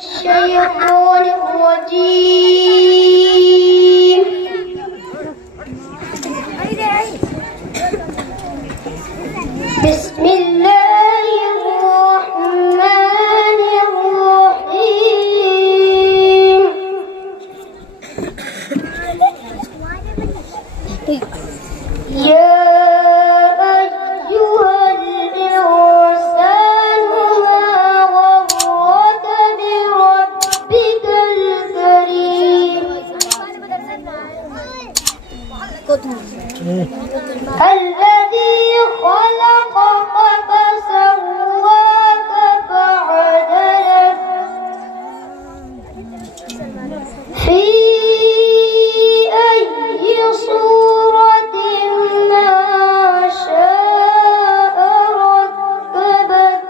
الشيطان الرجيم. بسم الله الرحمن الرحيم. يا الذي خلقك فسواك فعدلك في أي صورة ما شاء ركبك.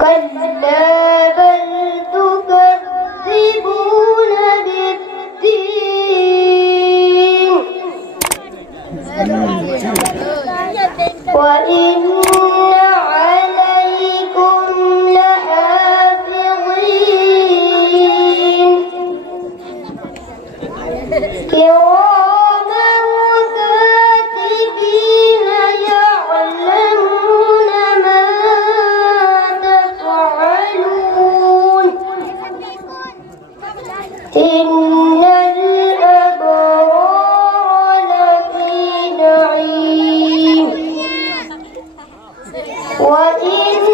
كلا بل تكذبون بالدين وإن عليكم لحافظين كراما كاتبين يعلمون ما تفعلون. إن الأبرار لفي نعيم وإن